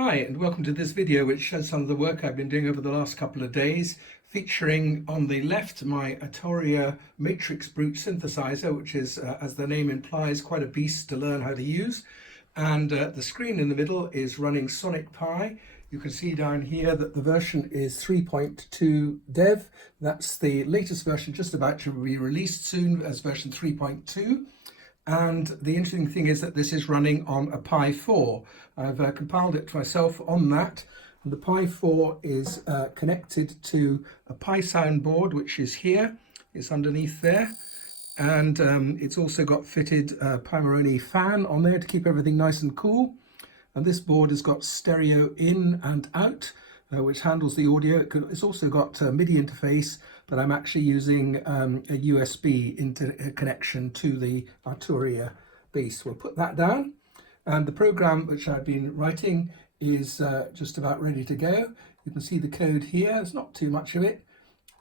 Hi, and welcome to this video which shows some of the work I've been doing over the last couple of days, featuring on the left my Arturia MatrixBrute synthesizer, which is, as the name implies, quite a beast to learn how to use. And the screen in the middle is running Sonic Pi. You can see down here that the version is 3.2 dev. That's the latest version, just about to be released soon as version 3.2. And the interesting thing is that this is running on a Pi4. I've compiled it myself on that. And the Pi4 is connected to a PiSound board, which is here. It's underneath there. And it's also got fitted Pimaroni fan on there to keep everything nice and cool. And this board has got stereo in and out, which handles the audio. It's also got a MIDI interface, but I'm actually using a USB connection to the Arturia base. We'll put that down. And the program which I've been writing is just about ready to go. You can see the code here. There's not too much of it.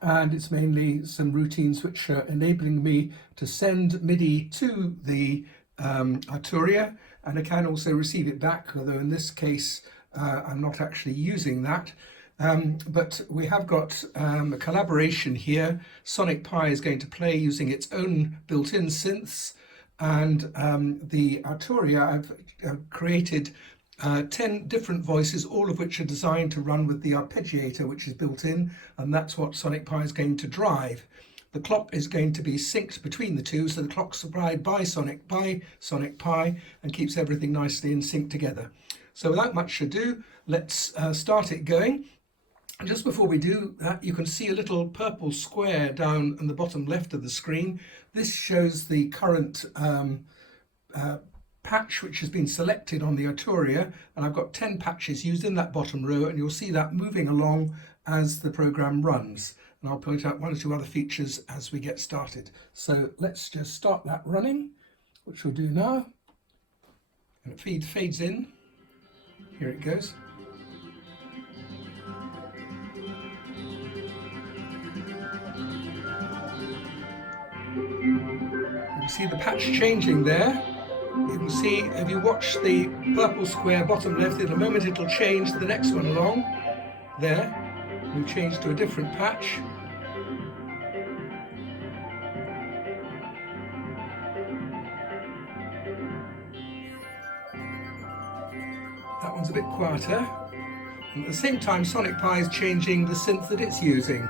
And it's mainly some routines which are enabling me to send MIDI to the Arturia, and I can also receive it back, although in this case I'm not actually using that. But we have got a collaboration here. Sonic Pi is going to play using its own built-in synths, and the Arturia, I've created 10 different voices, all of which are designed to run with the arpeggiator, which is built in, and that's what Sonic Pi is going to drive. The clock is going to be synced between the two, so the clock's supplied by Sonic Pi and keeps everything nicely in sync together. So without much ado, let's start it going. And just before we do that, you can see a little purple square down on the bottom left of the screen. This shows the current patch which has been selected on the Arturia, and I've got 10 patches used in that bottom row, and you'll see that moving along as the program runs. And I'll point out one or two other features as we get started. So let's just start that running, which we'll do now. And it fades in. Here it goes. You can see the patch changing there. You can see, if you watch the purple square bottom left, in a moment it'll change to the next one along. There. We've changed to a different patch. That one's a bit quieter. And at the same time, Sonic Pi is changing the synth that it's using.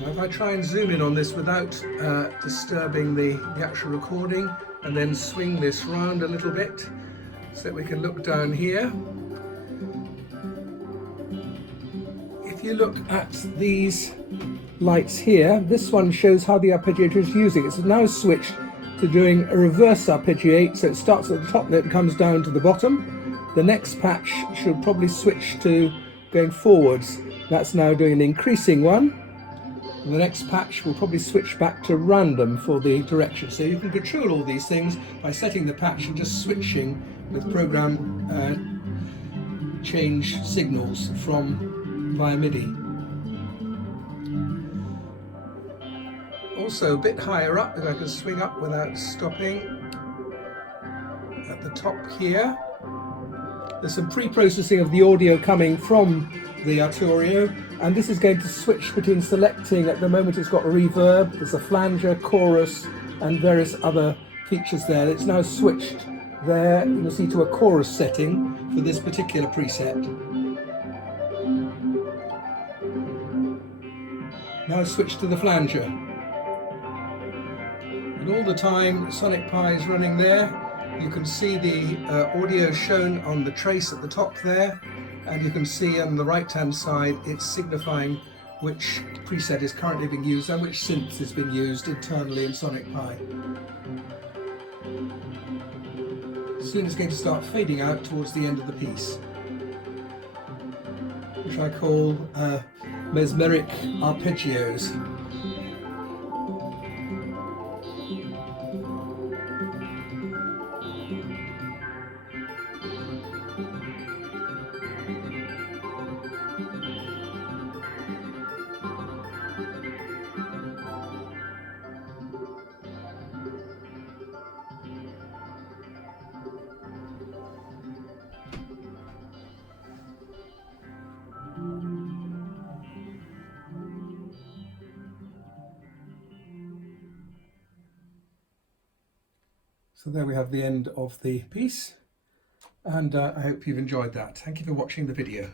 Now if I try and zoom in on this without disturbing the actual recording, and then swing this round a little bit so that we can look down here. If you look at these lights here, this one shows how the arpeggiator is using. It's now switched to doing a reverse arpeggiate, so it starts at the top and comes down to the bottom. The next patch should probably switch to going forwards. That's now doing an increasing one. And the next patch will probably switch back to random for the direction. So you can control all these things by setting the patch and just switching with program change signals via MIDI. Also a bit higher up, if I can swing up without stopping, at the top here, there's some pre-processing of the audio coming from the Arturia, and this is going to switch between selecting. At the moment it's got reverb, there's a flanger, chorus, and various other features there. It's now switched there, you can see, to a chorus setting for this particular preset. Now switch to the flanger. And all the time Sonic Pi is running there. You can see the audio shown on the trace at the top there, and you can see on the right hand side it's signifying which preset is currently being used and which synth is being used internally in Sonic Pi. Soon it's going to start fading out towards the end of the piece, which I call mesmeric arpeggios. So there we have the end of the piece, and I hope you've enjoyed that. Thank you for watching the video.